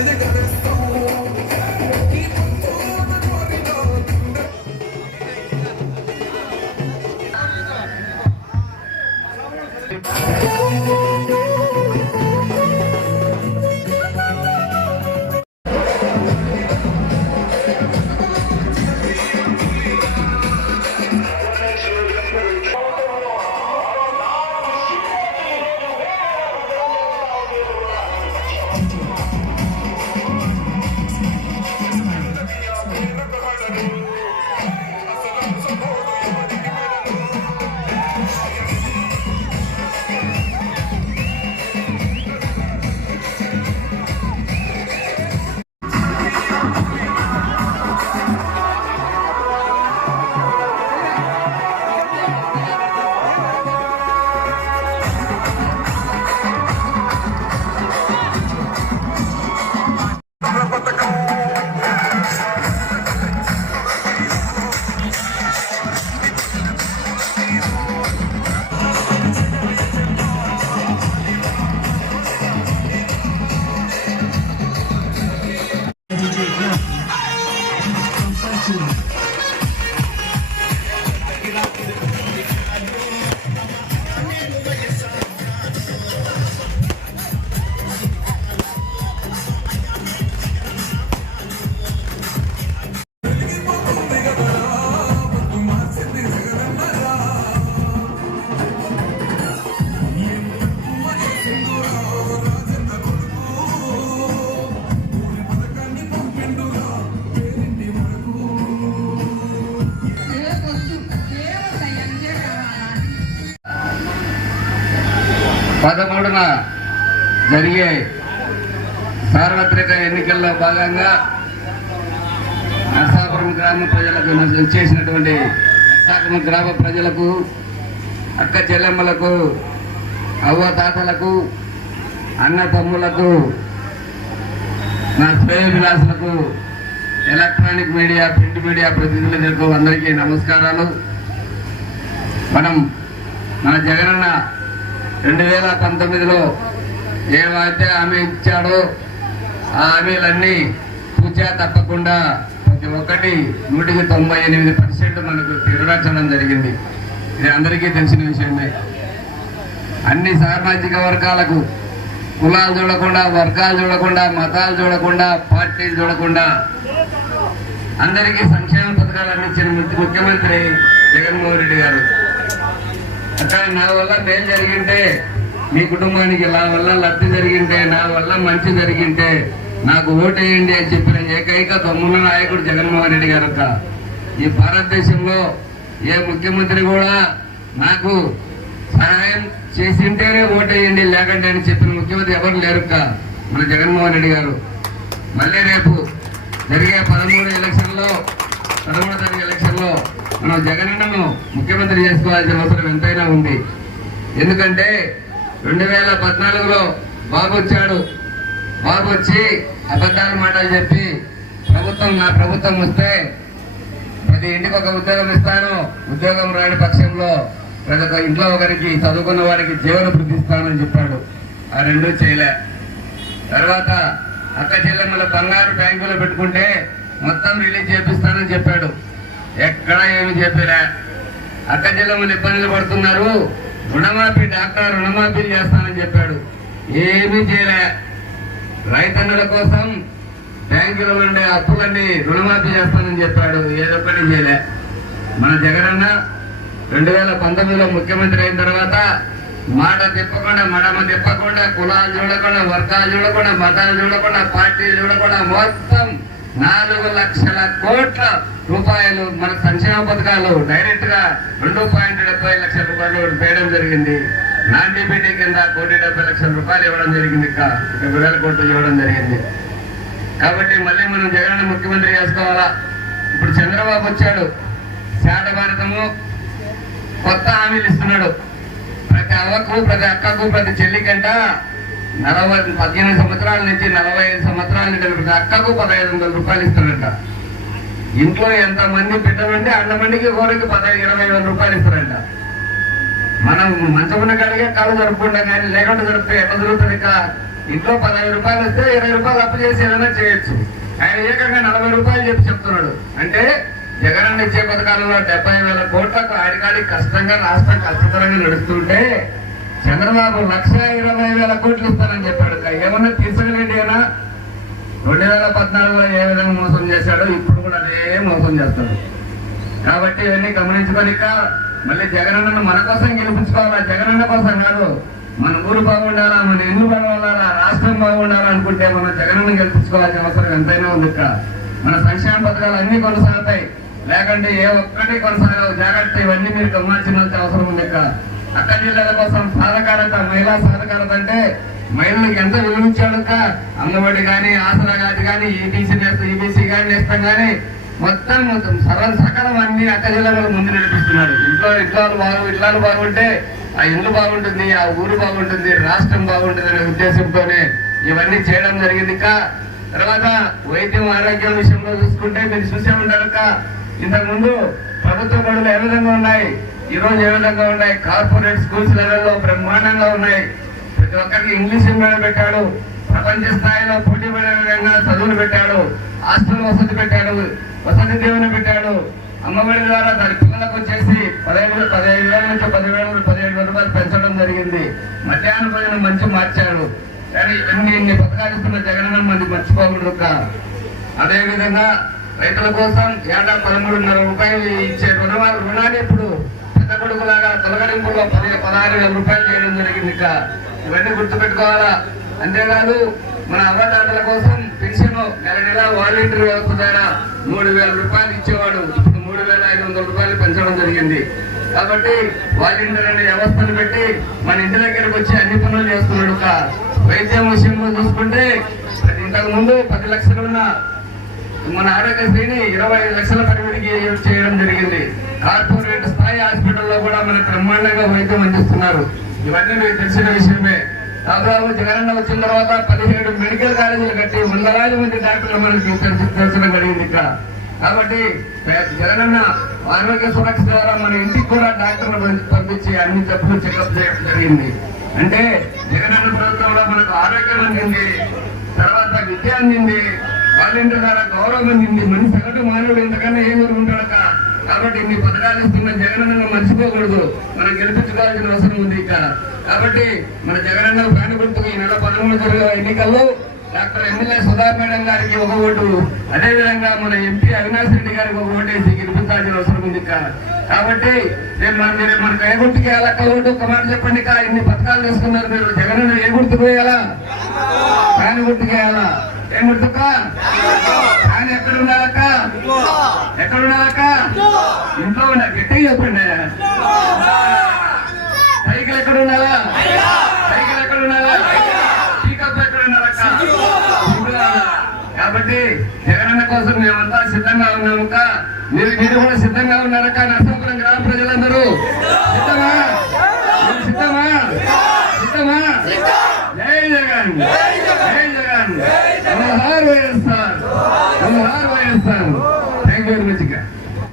René Carrera. పదమూడున జరిగే సార్వత్రిక ఎన్నికల్లో భాగంగా నర్సాపురం గ్రామ ప్రజలకు చేసినటువంటి నర్సాపురం గ్రామ ప్రజలకు అక్క చెల్లెమ్మలకు అవ్వ తాతలకు అన్న తమ్ములకు నా శ్రేయ విలాసులకు ఎలక్ట్రానిక్ మీడియా ప్రింట్ మీడియా ప్రతినిధులకు అందరికీ నమస్కారాలు. మనం మన జగనన్న రెండు వేల పంతొమ్మిదిలో ఏవైతే హామీ ఇచ్చాడో ఆ హామీలన్నీ పూచా తప్పకుండా ప్రతి ఒక్కటి నూటికి తొంభై ఎనిమిది పర్సెంట్ మనకు నెరవేర్చడం జరిగింది. ఇది అందరికీ తెలిసిన విషయమే. అన్ని సామాజిక వర్గాలకు కులాలు చూడకుండా వర్గాలు చూడకుండా మతాలు చూడకుండా పార్టీలు చూడకుండా అందరికీ సంక్షేమ పథకాలు అందించిన ముఖ్య- ముఖ్యమంత్రి జగన్మోహన్ రెడ్డి గారు. అక్కడ నా వల్ల మేలు జరిగింటే మీ కుటుంబానికి నా వల్ల లబ్ధి జరిగింటే నా వల్ల మంచి జరిగింటే నాకు ఓటేయండి అని చెప్పిన ఏకైక తమ్ముల నాయకుడు జగన్మోహన్ రెడ్డి గారు అక్క. ఈ భారతదేశంలో ఏ ముఖ్యమంత్రి కూడా నాకు సహాయం చేసింటేనే ఓటేయండి లేకంటే అని చెప్పిన ముఖ్యమంత్రి ఎవరు లేరుక్క మన జగన్మోహన్ రెడ్డి గారు. మళ్ళీ రేపు జరిగే పదమూడు ఎలక్షన్లో పదమూడో తారీఖు ఎలక్షన్లో మనం జగనన్నను ముఖ్యమంత్రి చేసుకోవాల్సిన అవసరం ఎంతైనా ఉంది. ఎందుకంటే రెండు వేల పద్నాలుగులో బాబు వచ్చాడు. బాబు వచ్చి అబద్ధాల మాటలు చెప్పి ప్రభుత్వం నా ప్రభుత్వం వస్తే ప్రతి ఇంటికి ఒక ఉద్యోగం ఇస్తాను. ఉద్యోగం రాని పక్షంలో ప్రతి ఒక్క ఇంట్లో ఒకరికి చదువుకున్న వారికి జీవన బృద్ధిస్తానని చెప్పాడు. ఆ రెండూ చేయలే. తర్వాత అక్క చెల్లెమ్మల బంగారు బ్యాంకులో పెట్టుకుంటే మొత్తం రిలీజ్ చేపిస్తానని చెప్పాడు. ఎక్కడా ఏమి చెప్పలే అక్క చెల్లెమ్మలు ఇబ్బందులు పడుతున్నారు. రుణమాఫీ డాక్టర్ రుణమాఫీ చేస్తానని చెప్పాడు. ఏమీ చేయలే. రైతన్నుల కోసం బ్యాంకులో ఉండే అప్పులన్నీ రుణమాఫీ చేస్తానని చెప్పాడు. ఏదో పని చేయలే. మన జగనన్న రెండు వేల పంతొమ్మిదిలో ముఖ్యమంత్రి అయిన తర్వాత మాట తిప్పకుండా మడమ తిప్పకుండా కులాలు చూడకుండా వర్గాలు చూడకుండా మతాలు చూడకుండా పార్టీలు చూడకుండా మొత్తం నాలుగు లక్షల కోట్ల రూపాయలు మన సంక్షేమ పథకాలు డైరెక్ట్గా రెండు పాయింట్ డెబ్బై లక్షల రూపాయలు వేయడం జరిగింది. నాన్ డిబిటీ కింద కోటి డెబ్బై లక్షల రూపాయలు ఇవ్వడం జరిగింది. ఇంకా డెబ్బై వేల కోట్లు ఇవ్వడం జరిగింది. కాబట్టి మళ్ళీ మనం జగన్ ముఖ్యమంత్రి చేసుకోవాలా? ఇప్పుడు చంద్రబాబు వచ్చాడు. శాత భారతము కొత్త హామీలు ఇస్తున్నాడు. ప్రతి అవ్వకు ప్రతి అక్కకు ప్రతి చెల్లికంట నలభై పద్దెనిమిది సంవత్సరాల నుంచి నలభై ఐదు సంవత్సరాల నుంచి ప్రతి అక్కకు పదహైదు వందల రూపాయలు ఇస్తున్నాడట. ఇంట్లో ఎంత మంది పెట్టమంటే అంత మందికి కోరికి పదహైదు ఇరవై వేల రూపాయలు ఇస్తారంట. మనం మంచమున్న కాడిగే కాళ్ళు జరుపుకుంటాం కానీ లేకుండా జరిపితే ఎట్లా జరుగుతుంది? ఇంకా ఇంట్లో పదహైదు రూపాయలు వస్తే ఇరవై రూపాయలు అప్పు చేసి ఏదైనా చేయొచ్చు. ఆయన ఏకంగా నలభై రూపాయలు చెప్పి చెప్తున్నాడు. అంటే జగన్ ఇచ్చే పథకాలలో డెబ్బై వేల కోట్లకు ఆడికాడి కష్టంగా రాష్ట్రం కష్టతరంగా నడుస్తుంటే చంద్రబాబు లక్ష ఇరవై వేల కోట్లు ఇస్తానని చెప్పాడు. ఏమన్నా తీసుకునేది అయినా రెండు వేల పద్నాలుగులో ఏ విధంగా మోసం చేశాడో ఇప్పుడు కూడా అదే మోసం చేస్తాడు. కాబట్టి ఇవన్నీ గమనించుకోనిక మళ్ళీ జగనన్నను మన కోసం గెలిపించుకోవాలా? జగనన్న కోసం కాదు. మన ఊరు బాగుండాలా? మన ఇల్లు బాగుండాలా? రాష్ట్రం బాగుండాలా అనుకుంటే మనం జగనన్న గెలిపించుకోవాల్సిన అవసరం ఎంతైనా ఉంది ఇక్కడ మన సంక్షేమ పథకాలు అన్ని కొనసాగుతాయి. లేకంటే ఏ ఒక్కటి కొనసాగవు. జాగ్రత్త ఇవన్నీ మీరు గమనించిన అవసరం ఉంది ఇక్కడ అక్క జిల్లాల కోసం సాధకారత మహిళా సాధకారత అంటే మహిళలకు ఎంత విలువించాడు అక్క? కానీ ఆసరా గాది కానీ ఈబీసీ ఈబీసీ కానీ నేస్తాం కానీ మొత్తం మొత్తం సర్వ సకలం అన్ని అక్క జిల్లాలో ముందు నడిపిస్తున్నాడు. ఇంట్లో ఇట్లా బాగు ఇట్లాలు బాగుంటే ఆ ఇల్లు బాగుంటుంది ఆ ఊరు బాగుంటుంది రాష్ట్రం బాగుంటుంది అనే ఉద్దేశంతోనే ఇవన్నీ చేయడం జరిగింది ఇంకా తర్వాత వైద్యం ఆరోగ్యం విషయంలో చూసుకుంటే మీరు చూసే ఉండాలక్క ఇంతకుముందు ప్రభుత్వ బడులు ఏ విధంగా ఉన్నాయి? ఈ రోజు ఏ విధంగా ఉన్నాయి? కార్పొరేట్ స్కూల్స్ లెవెల్లో బ్రహ్మాండంగా ఉన్నాయి. ప్రతి ఒక్కరికి ఇంగ్లీష్ మీడియం పెట్టాడు. ప్రపంచ స్థాయిలో పోటీ పడే విధంగా చదువులు పెట్టాడు. హాస్టల్ వసతి పెట్టాడు. వసతి దీవెన పెట్టాడు. అమ్మఒడి ద్వారా దాని పిల్లలకు వచ్చేసి పదహైదు పదిహేను వేల నుంచి పదివేల పదిహేడు వేల రూపాయలు పెంచడం జరిగింది. మధ్యాహ్న భోజనం మంచి మార్చాడు. కానీ ఇన్ని ఇన్ని పథకాలు ఇస్తున్న జగన్ మంది మర్చిపోకూడదు అక్క. అదే విధంగా రైతుల కోసం ఏటా పదమూడున్నర రూపాయలు ఇచ్చే రుణ రుణాన్ని ఇప్పుడు పెద్ద కొడుకులాగా తొలగడింపులో పది పదహారు వేల రూపాయలు చేయడం జరిగింది ఇక ఇవన్నీ గుర్తుపెట్టుకోవాలా? అంతేకాదు మన అవ్వదాతల కోసం పెన్షన్ నెల నెల వాలంటీర్ వ్యవస్థ ద్వారా మూడు వేల రూపాయలు ఇచ్చేవాడు. ఇప్పుడు మూడు వేల ఐదు వందల రూపాయలు పెంచడం జరిగింది. కాబట్టి వాలంటీర్ అనే వ్యవస్థను పెట్టి మన ఇంటి దగ్గరకు వచ్చి అన్ని పనులు చేస్తున్నాడు ఒక వైద్యం విషయంలో చూసుకుంటే ఇంతకు ముందు పది లక్షలున్న మన ఆరోగ్యశ్రీని ఇరవై ఐదు లక్షల పరిమితికి చేయడం జరిగింది. కార్పొరేట్ స్థాయి హాస్పిటల్లో కూడా మన బ్రహ్మాండంగా వైద్యం అందిస్తున్నారు. ఇవన్నీ మీకు తెలిసిన విషయమే. దాదాపు జగనన్న వచ్చిన తర్వాత పదిహేడు మెడికల్ కాలేజీలు కట్టి వందలాది మంది డాక్టర్లు మనకి తెలిసి- తెలిసడం జరిగింది ఇక్కడ. కాబట్టి జగనన్న ఆరోగ్య సురక్ష ద్వారా మన ఇంటికి కూడా డాక్టర్లు పంపించి అన్ని జబ్బులు చెకప్ చేయడం జరిగింది. అంటే జగనన్న ప్రభుత్వంలో మనకు ఆరోగ్యం అందింది తర్వాత విద్య అందింది వాలంటీర్ ద్వారా గౌరవం అందింది మనిషి సగటు మానవుడు ఎంతకన్నా ఏమి ఉంటాడక కాబట్టి ఇన్ని పథకాలు ఇస్తున్న జగనన్న మర్చిపోకూడదు. మనం గెలిపించుకోవాల్సిన అవసరం ఉంది ఇక్కడ. కాబట్టి మన జగనన్న ప్రాణ గుర్తుకు ఈ నెల పదమూడు జరిగే ఎన్నికల్లో డాక్టర్ ఎమ్మెల్యే సుధా మేడం గారికి ఒక ఓటు. అదే విధంగా మన ఎంపీ అవినాష్ రెడ్డి గారికి ఒక ఓటు వేసి గెలిపించాల్సిన అవసరం ఉంది ఇక్కడ. కాబట్టి రేపు మన మీరు మనకు ఏ గుర్తుకి ఓటు ఒక మాట చెప్పండి కా ఇన్ని పథకాలు తీసుకున్నారు మీరు. జగనన్న ఏ గుర్తుకు వేయాలా? ప్రాణ గుర్తుకు వేయాలా ఏం గుర్తుక్క ఆయన ఎక్కడ ఉండాలక్క? ఎక్కడ ఉండాలక్క ఇంట్లో ఉన్న గట్టిగా చెప్పండి. సైకిల్ ఎక్కడ సైకిల్ ఎక్కడ ఉండాలా పీకప్ కాబట్టి జగనన్న కోసం మేమంతా సిద్ధంగా ఉన్నాము అక్క. మీరు మీరు కూడా సిద్ధంగా ఉన్నారక్క నా జగన్ జోహార్